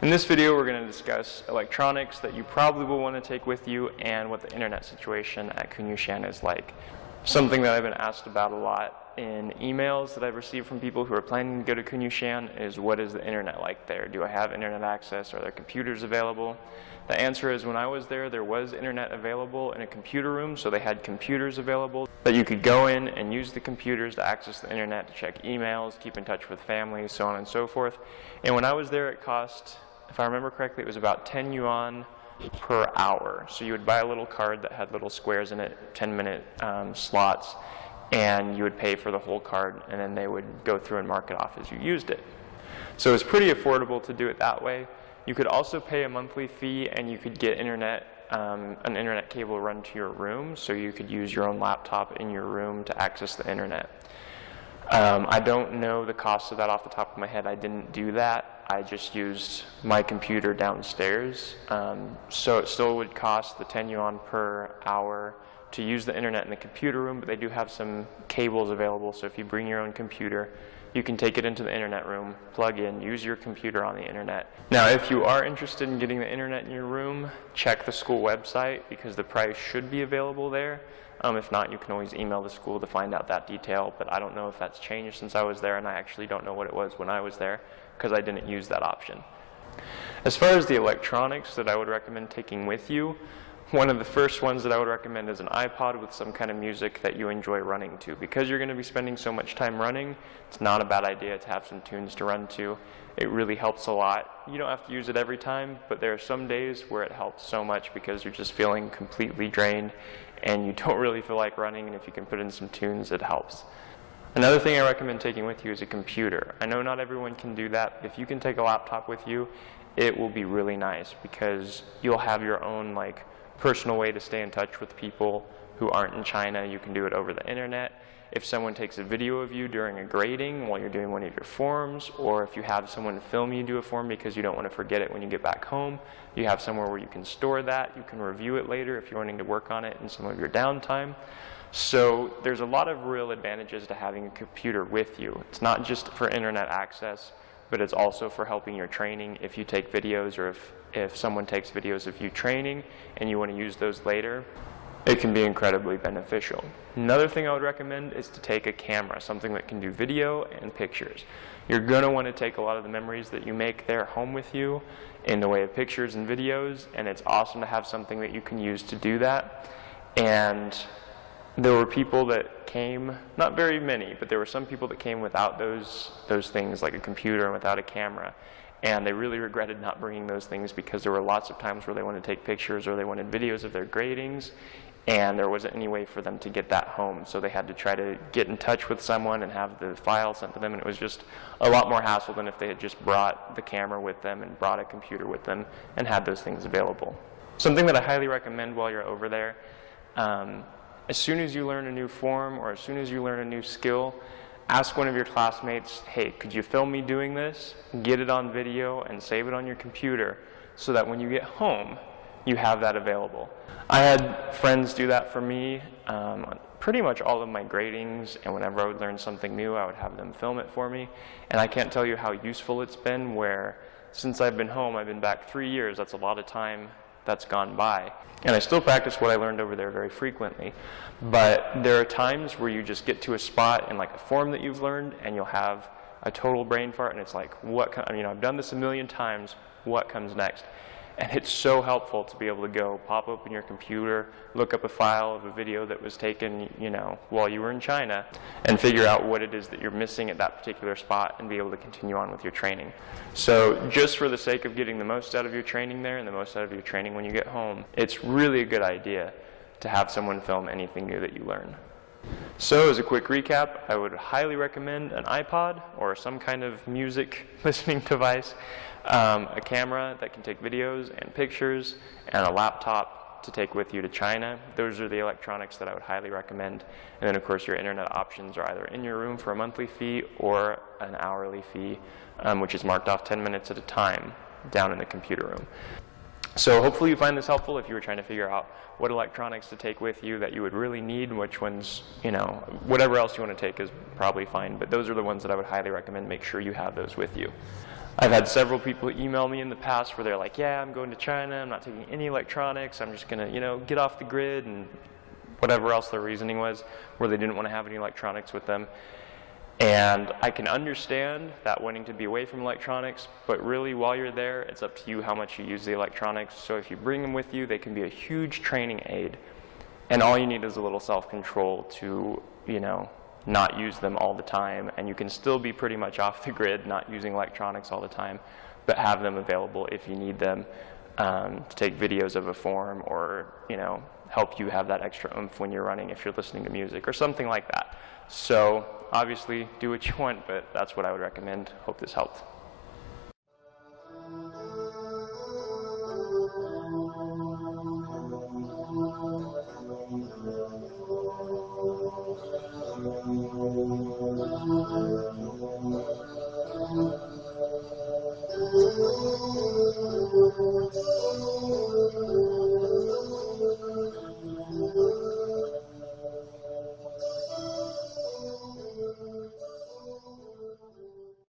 In this video, we're going to discuss electronics that you probably will want to take with you and what the internet situation at Kun Yu Shan is like. Something that I've been asked about a lot in emails that I've received from people who are planning to go to Kun Yu Shan is, what is the internet like there? Do I have internet access? Are there computers available? The answer is, when I was there was internet available in a computer room, so they had computers available that you could go in and use the computers to access the internet, to check emails, keep in touch with family, so on and so forth. And when I was there, it cost, if I remember correctly, it was about 10 yuan per hour. So you would buy a little card that had little squares in it, 10-minute slots, and you would pay for the whole card, and then they would go through and mark it off as you used it. So it was pretty affordable to do it that way. You could also pay a monthly fee, and you could get internet, an internet cable run to your room, so you could use your own laptop in your room to access the internet. I don't know the cost of that off the top of my head. I didn't do that. I just used my computer downstairs. So it still would cost the 10 yuan per hour to use the internet in the computer room, but they do have some cables available, so if you bring your own computer, you can take it into the internet room, plug in, use your computer on the internet. Now, if you are interested in getting the internet in your room, check the school website, because the price should be available there. If not, you can always email the school to find out that detail, but I don't know if that's changed since I was there, and I actually don't know what it was when I was there, because I didn't use that option. As far as the electronics that I would recommend taking with you, one of the first ones that I would recommend is an iPod with some kind of music that you enjoy running to. Because you're going to be spending so much time running, it's not a bad idea to have some tunes to run to. It really helps a lot. You don't have to use it every time, but there are some days where it helps so much because you're just feeling completely drained and you don't really feel like running, and if you can put in some tunes, it helps. Another thing I recommend taking with you is a computer. I know not everyone can do that, but if you can take a laptop with you, it will be really nice because you'll have your own personal way to stay in touch with people who aren't in China. You can do it over the internet. If someone takes a video of you during a grading while you're doing one of your forms, or if you have someone film you do a form because you don't want to forget it when you get back home, you have somewhere where you can store that. You can review it later if you're wanting to work on it in some of your downtime. So there's a lot of real advantages to having a computer with you. It's not just for internet access, but it's also for helping your training. If you take videos, or if someone takes videos of you training and you want to use those later, it can be incredibly beneficial. Another thing I would recommend is to take a camera, something that can do video and pictures. You're going to want to take a lot of the memories that you make there home with you in the way of pictures and videos, and it's awesome to have something that you can use to do that. And there were people that came, not very many, but there were some people that came without those things, like a computer and without a camera. And they really regretted not bringing those things because there were lots of times where they wanted to take pictures or they wanted videos of their gradings, and there wasn't any way for them to get that home. So they had to try to get in touch with someone and have the file sent to them, and it was just a lot more hassle than if they had just brought the camera with them and brought a computer with them and had those things available. Something that I highly recommend while you're over there, as soon as you learn a new form or as soon as you learn a new skill, ask one of your classmates, hey, could you film me doing this? Get it on video and save it on your computer so that when you get home, you have that available. I had friends do that for me on pretty much all of my gradings, and whenever I would learn something new, I would have them film it for me. And I can't tell you how useful it's been, where since I've been home, I've been back 3 years, that's a lot of time that's gone by. And I still practice what I learned over there very frequently. But there are times where you just get to a spot in a form that you've learned, and you'll have a total brain fart, and it's like, I've done this a million times, what comes next? And it's so helpful to be able to go pop open your computer, look up a file of a video that was taken, while you were in China, and figure out what it is that you're missing at that particular spot and be able to continue on with your training. So just for the sake of getting the most out of your training there and the most out of your training when you get home, it's really a good idea to have someone film anything new that you learn. So as a quick recap, I would highly recommend an iPod or some kind of music listening device, a camera that can take videos and pictures, and a laptop to take with you to China. Those are the electronics that I would highly recommend. And then of course your internet options are either in your room for a monthly fee or an hourly fee, which is marked off 10 minutes at a time down in the computer room. So hopefully you find this helpful if you were trying to figure out what electronics to take with you that you would really need, which ones, whatever else you want to take is probably fine, but those are the ones that I would highly recommend. Make sure you have those with you. I've had several people email me in the past where they're like, yeah, I'm going to China, I'm not taking any electronics, I'm just gonna, get off the grid, and whatever else their reasoning was, where they didn't want to have any electronics with them. And I can understand that wanting to be away from electronics, but really while you're there, it's up to you how much you use the electronics. So if you bring them with you, they can be a huge training aid. And all you need is a little self-control to, not use them all the time. And you can still be pretty much off the grid, not using electronics all the time, but have them available if you need them to take videos of a form, or, help you have that extra oomph when you're running if you're listening to music or something like that. So obviously do what you want, but that's what I would recommend. Hope this helped.